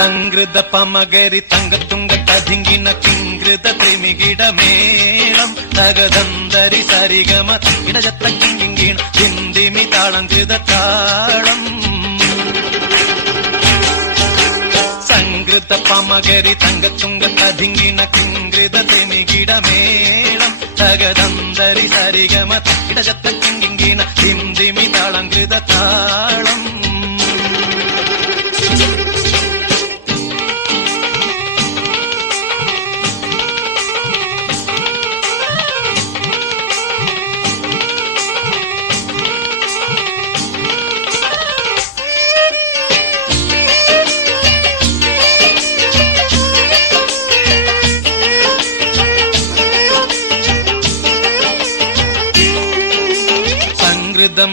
സംകൃത പമകരി തങ്കത്തുങ്ക കതിങ്കിന കിങ്കൃത ത്രിമികിട മേളം തകതന്തരി സരിഗമ ഇടജത്ത കിങ്കിണ ഹിന്ദിമി താളം കൃത താളം സംകൃത പമകരി തങ്കത്തുങ്ക കതിങ്കിന കിങ്കൃത ത്രിമികിട മേളം തകതന്തരി സരിഗമ ഇടജത്ത കിങ്കിണ ഹിന്ദിമി താളം കൃത താളം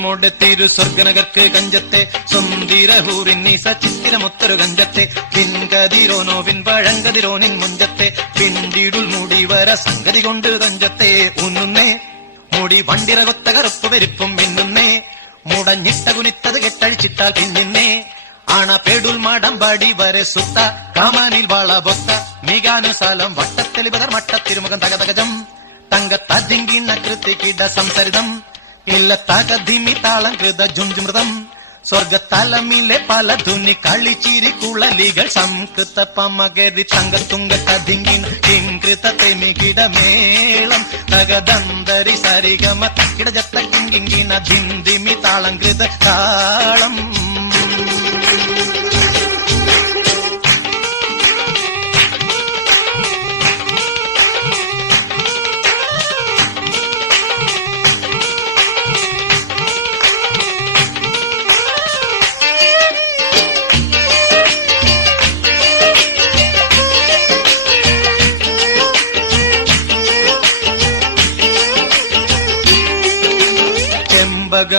ോടെ തിരു സ്വർഗനകർക്ക് കഞ്ചത്തെ സുന്ദരഹൂറിന്നീസ ചിത്തിരമൊത്തൊരു കഞ്ചത്തെ പിൻകതിരോനോവിൻ പഴങ്കതിരോനിൻ മുഞ്ചത്തെ പിണ്ടിടുൽ മുടി വര സംഗതി കൊണ്ട് കഞ്ചത്തെ ഉന്നുന്നേ മുടി വണ്ടിറകൊത്ത കറുപ്പ് വെരുപ്പും മിന്നുന്നേ മുടഞ്ഞിട്ട കുനിത്തത് കെട്ടഴിച്ചിട്ടാൽ പിന്നിന്നേ ആണ പേടുൽ മടമ്പാടി വരെ സുത്ത കാമാനിൽ വളബൊത്ത മികാനുസാലം വട്ടത്തെളിപകർ മട്ടത്തിരുമുഖം തകതകജം തങ്കത്തതിങ്കിണ കൃതികിട സംസരിതം ഇല്ലത്തകധിമി താളം കൃത ജുംജുമൃതം സ്വർഗത്തലമിലെ പല ധുനി കളിച്ചിരി കുളലികൾ സംകൃത പമകരി തങ്കത്തുങ്ക കതിങ്കിണ കിങ്കൃത തെമികിട മേളം തകദന്തരി സരിഗമ ഇടജത്ത കിങ്കിണ ധിന്ദിമി താളം കൃത താളം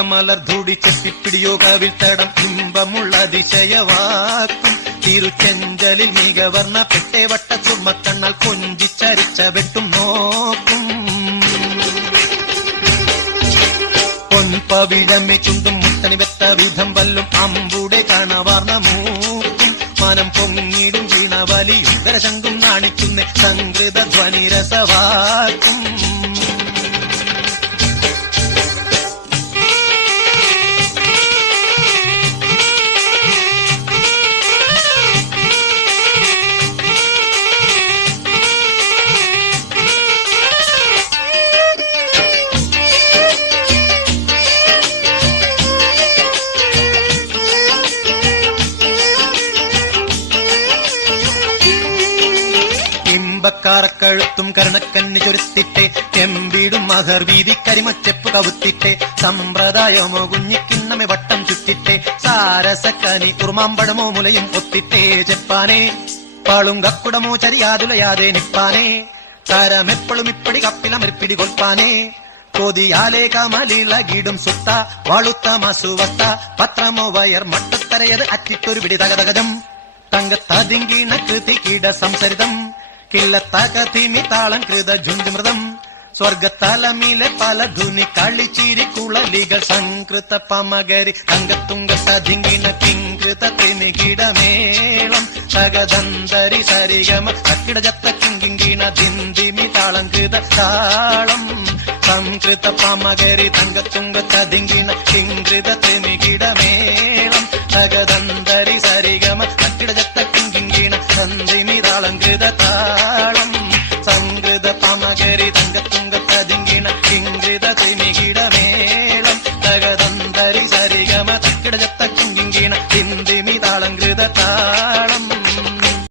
മലർ ധൂടി ചെത്തിപ്പിടിയോ കവിൾത്തടം ഇമ്പമുള്ള അതിശയവാക്കും തിരുച്ചെഞ്ചലിൽ മികവർണ്ണ പെട്ടേ വട്ട ചുമക്കണ്ണാൽ കൊഞ്ചിച്ചരിച്ച വെട്ടും നോക്കും പൊൻപവിഴമി ചുണ്ടും മുട്ടണി വെത്ത വിധം വല്ലും അമ്പൂടെ കാണവാർന്ന മൂക്കും മനം പൊങ്ങിടും വീണവലിയും കരശങ്കും നാണിക്കുന്ന സംകൃത ധ്വനിരസവാക്കും ും കരണക്കന്നി ചൊരുത്തിട്ടെ എമ്പീടും മഹർ വീതി കരിമച്ചെപ്പ് കവുത്തിട്ടെ സമ്പ്രദായമോ കുഞ്ഞിക്കിണ്ണമെ വട്ടം ചുറ്റിട്ടെ സാരസക്കനി കുറുമാമ്പഴമോ മുലയും ഒത്തിട്ടേ ചെപ്പാനേ പാളും കക്കുടമോ ചരിയാതുലയാതെ നിപ്പാനേ സാരമെപ്പോഴും ഇപ്പടി കപ്പിലമരിപ്പിടി കൊൽപ്പാനേ കൊതിയാലേ കമലിളകിടും സുത്ത വാളുത്ത മസുവത്ത പത്രമോ വയർ മട്ടത്തരയത് അറ്റിട്ടൊരു പിടി തകതകജം തങ്കത്തതിങ്കിണ കൃതികിട സംസരിതം കില്ലത്തകതിമി താളം കൃത ജുഞ്ചുമൃതം സ്വർഗത്തലമിലെ പല ധുനി കളിച്ചിരി കുളലികൾ സംകൃത പമകരി തങ്കത്തുങ്ക തതിങ്കിണ കിങ്കൃത ത്രിമികിട മേളം തകദന്തരി സരിഗമ കക്കിടജത്ത കിങ്കിണ ധിന്ദിമി താളം കൃത താളം സംകൃത പമകരി തങ്കത്തുങ്ക തതിങ്കിണ കിങ്കൃത ത്രിമികിട മേളം തകദന്തരി സരിഗമ കക്കിടജത്ത കിങ്കിണ ധിന്ദിമി താളം കൃത താളം സംകൃത പമകരി തങ്കത്തുങ്ക തതിങ്കിണ കിങ്കൃത ത്രിമി